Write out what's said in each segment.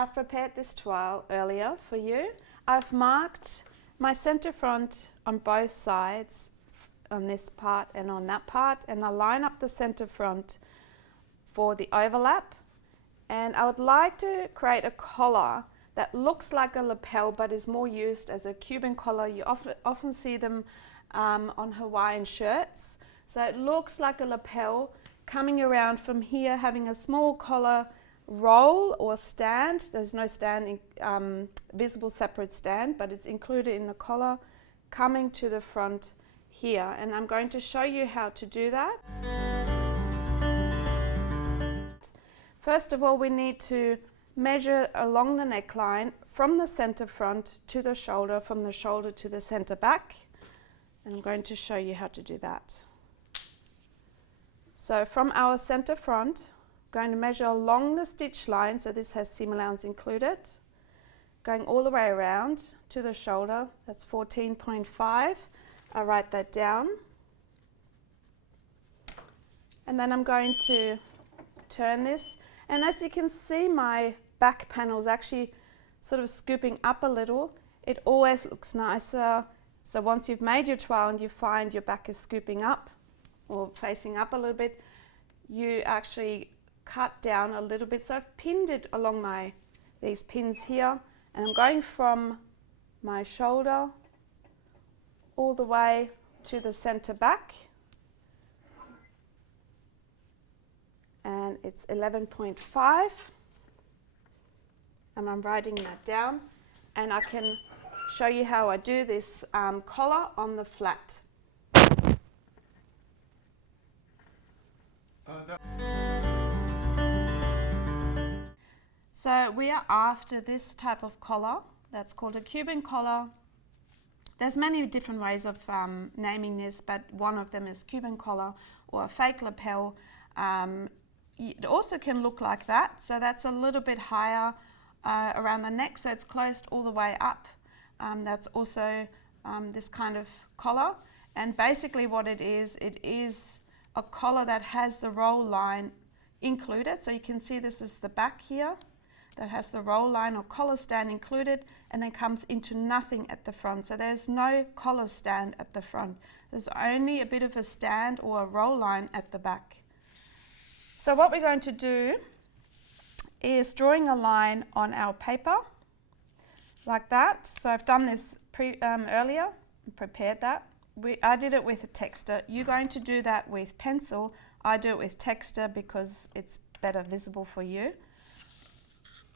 I've prepared this toile earlier for you. I've marked my center front on both sides, on this part and on that part, and I line up the center front for the overlap. And I would like to create a collar that looks like a lapel but is more used as a Cuban collar. You often see them on Hawaiian shirts. So it looks like a lapel coming around from here, having a small collar roll or stand. There's no stand, visible separate stand, but it's included in the collar coming to the front here. And I'm going to show you how to do that. First of all, we need to measure along the neckline from the center front to the shoulder, from the shoulder to the center back. And I'm going to show you how to do that. So from our center front, going to measure along the stitch line, so this has seam allowance included, going all the way around to the shoulder, that's 14.5. I write that down. And then I'm going to turn this, and as you can see, my back panel is actually sort of scooping up a little. It always looks nicer. So once you've made your toile and you find your back is scooping up or facing up a little bit, you actually cut down a little bit. So I've pinned it along these pins here, and I'm going from my shoulder all the way to the center back, and it's 11.5, and I'm writing that down, and I can show you how I do this collar on the flat. So we are after this type of collar that's called a Cuban collar. There's many different ways of naming this, but one of them is Cuban collar or a fake lapel. It also can look like that, so that's a little bit higher around the neck, so it's closed all the way up. That's also this kind of collar, and basically what it is a collar that has the roll line included. So you can see this is the back here that has the roll line or collar stand included, and then comes into nothing at the front. So there's no collar stand at the front. There's only a bit of a stand or a roll line at the back. So what we're going to do is drawing a line on our paper like that. So I've done this earlier, prepared that. I did it with a texter. You're going to do that with pencil. I do it with texter because it's better visible for you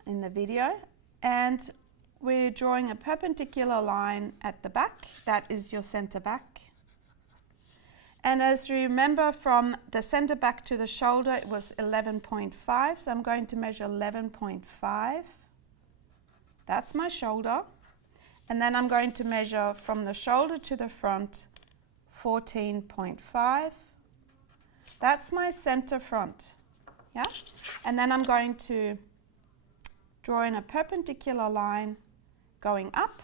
in the video. And we're drawing a perpendicular line at the back. That is your center back. And as you remember, from the center back to the shoulder, it was 11.5. So I'm going to measure 11.5. That's my shoulder. And then I'm going to measure from the shoulder to the front 14.5. That's my center front. Yeah? And then I'm going to draw in a perpendicular line going up.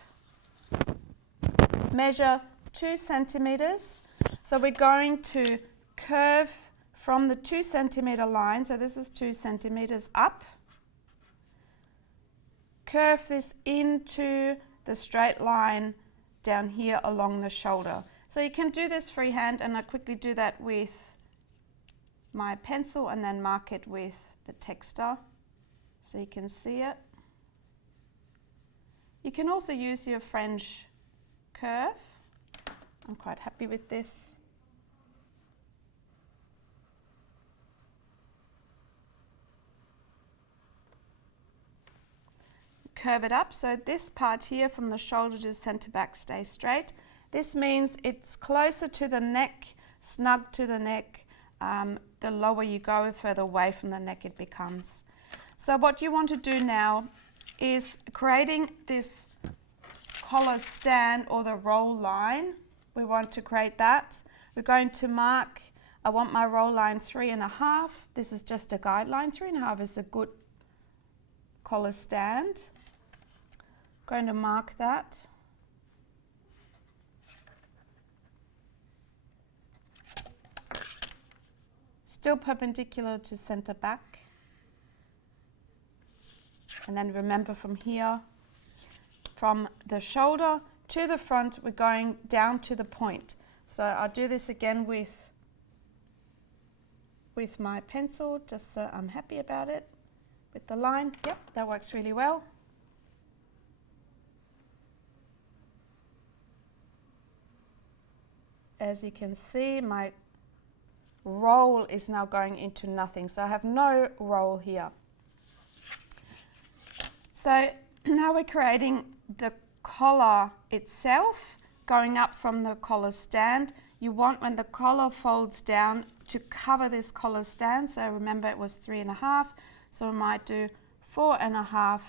Measure 2 centimeters. So we're going to curve from the 2 centimeter line. So this is 2 centimeters up. Curve this into the straight line down here along the shoulder. So you can do this freehand, and I quickly do that with my pencil and then mark it with the texter so you can see it. You can also use your French curve. I'm quite happy with this. Curve it up, so this part here from the shoulder to the center back stays straight. This means it's closer to the neck, snug to the neck. The lower you go, further away from the neck it becomes. So what you want to do now is creating this collar stand or the roll line. We want to create that. We're going to mark, I want my roll line 3.5. This is just a guideline. 3.5 is a good collar stand. Going to mark that. Still perpendicular to center back. And then remember from here, from the shoulder to the front, we're going down to the point. So I'll do this again with my pencil, just so I'm happy about it. With the line, yep, that works really well. As you can see, my roll is now going into nothing, so I have no roll here. So now we're creating the collar itself, going up from the collar stand. You want, when the collar folds down, to cover this collar stand. So remember, it was 3.5, so we might do 4.5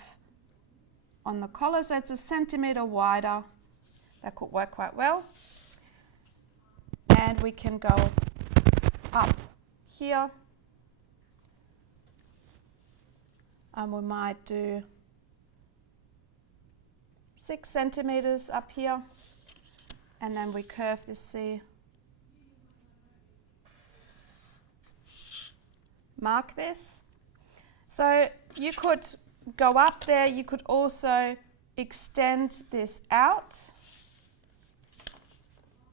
on the collar, so it's a centimetre wider. That could work quite well. And we can go up here, and we might do 6 centimeters up here, and then we curve this, see, mark this. So you could go up there, you could also extend this out.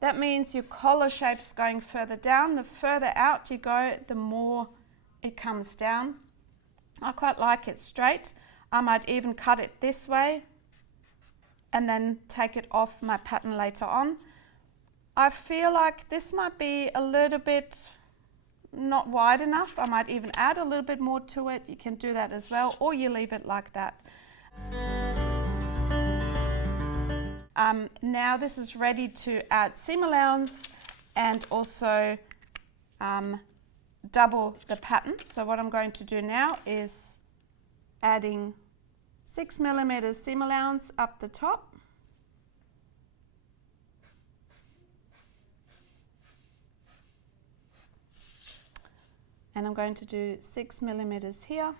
That means your collar shape's going further down. The further out you go, the more it comes down. I quite like it straight. I might even cut it this way and then take it off my pattern later on. I feel like this might be a little bit not wide enough. I might even add a little bit more to it. You can do that as well, or you leave it like that. Now this is ready to add seam allowance and also double the pattern. So what I'm going to do now is adding 6mm seam allowance up the top. And I'm going to do 6mm here.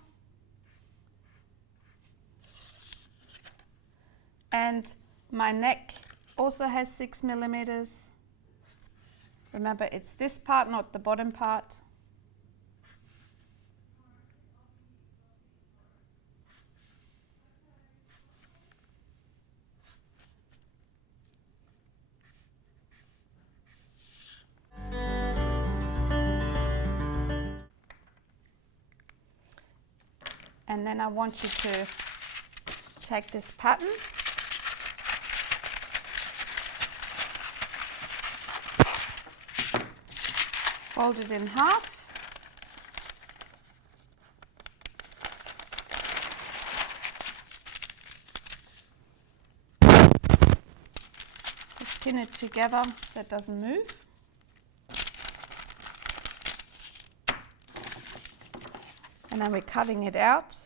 And my neck also has 6mm. Remember, it's this part, not the bottom part. And then I want you to take this pattern fold it in half. Just pin it together so it doesn't move. And then we're cutting it out.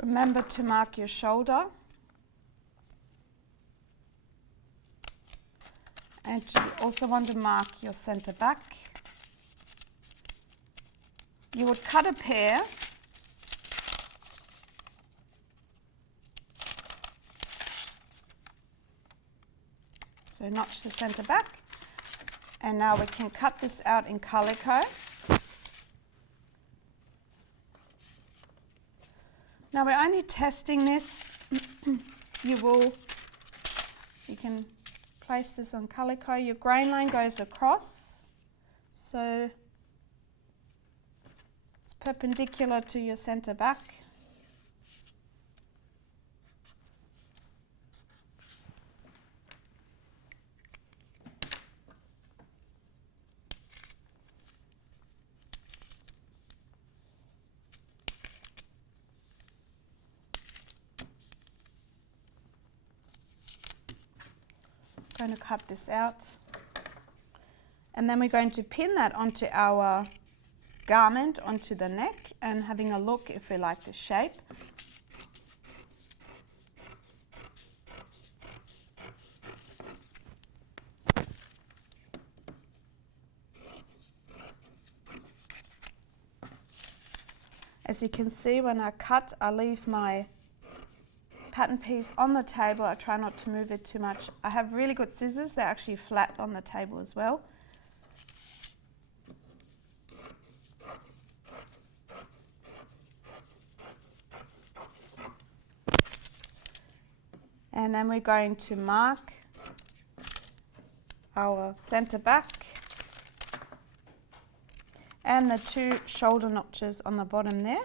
Remember to mark your shoulder. And you also want to mark your center back. You would cut a pair. So notch the center back. And now we can cut this out in calico. Now we're only testing this. You can place this on calico. Your grain line goes across, so it's perpendicular to your center back. Going to cut this out, and then we're going to pin that onto our garment, onto the neck, and having a look if we like the shape. As you can see, when I cut, I leave my pattern piece on the table. I try not to move it too much. I have really good scissors. They're actually flat on the table as well. And then we're going to mark our center back and the 2 shoulder notches on the bottom there.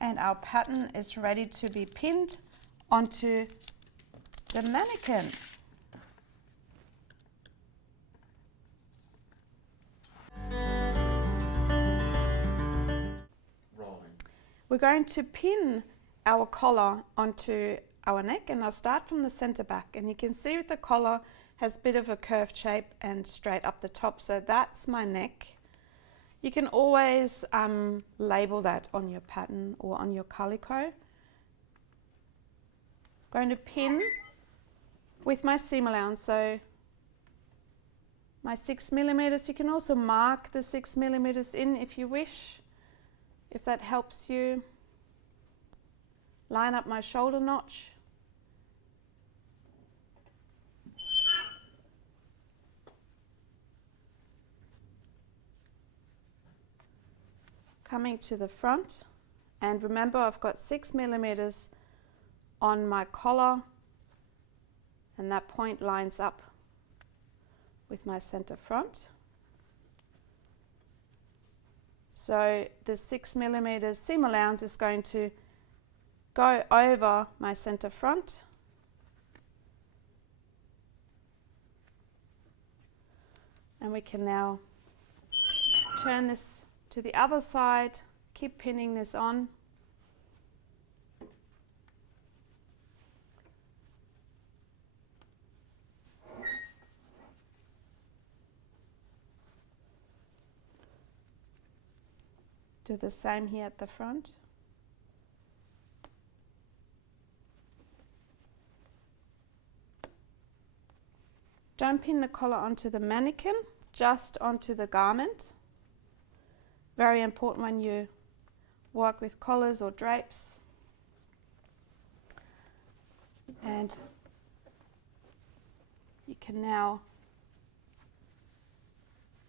And our pattern is ready to be pinned onto the mannequin. Rolling. We're going to pin our collar onto our neck, and I'll start from the center back, and you can see with the collar has a bit of a curved shape and straight up the top, so that's my neck. You can always label that on your pattern or on your calico. I'm going to pin with my seam allowance, so my 6 millimeters. You can also mark the 6 millimeters in if you wish, if that helps you. Line up my shoulder notch. Coming to the front, and remember I've got 6 millimeters on my collar, and that point lines up with my center front. So the 6 millimeters seam allowance is going to go over my center front. And we can now turn this to the other side, keep pinning this on. Do the same here at the front. Don't pin the collar onto the mannequin, just onto the garment. Very important when you work with collars or drapes. And you can now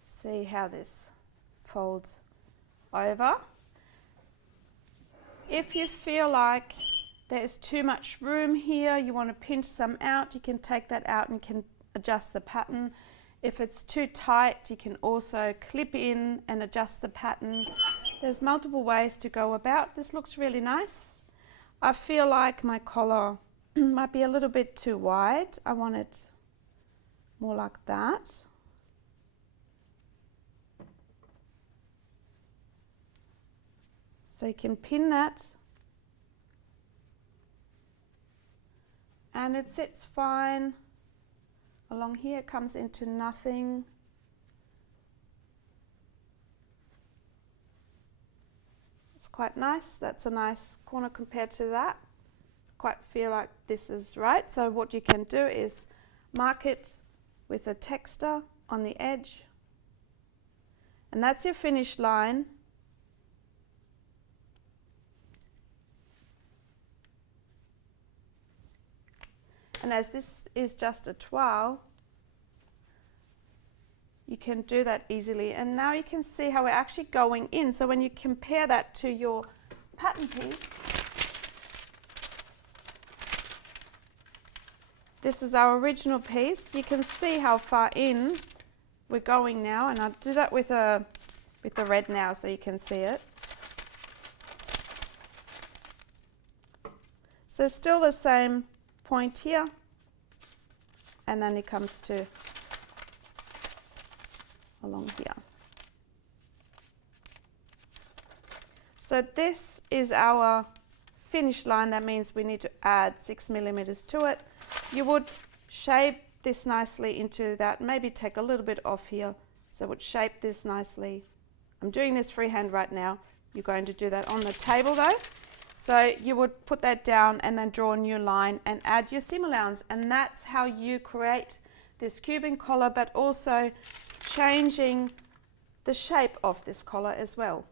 see how this folds over. If you feel like there's too much room here, you want to pinch some out, you can take that out and can adjust the pattern. If it's too tight, you can also clip in and adjust the pattern. There's multiple ways to go about. This looks really nice. I feel like my collar might be a little bit too wide. I want it more like that. So you can pin that, and it sits fine. Along here it comes into nothing. It's quite nice. That's a nice corner compared to that. Quite feel like this is right. So what you can do is mark it with a texter on the edge, and that's your finished line. And as this is just a toile, you can do that easily. And now you can see how we're actually going in. So when you compare that to your pattern piece, this is our original piece. You can see how far in we're going now. And I'll do that with the red now so you can see it. So still the same point here, and then it comes to along here. So this is our finish line. That means we need to add 6 millimeters to it. You would shape this nicely into that, maybe take a little bit off here, so it would shape this nicely. I'm doing this freehand right now. You're going to do that on the table though. So you would put that down and then draw a new line and add your seam allowance, and that's how you create this Cuban collar, but also changing the shape of this collar as well.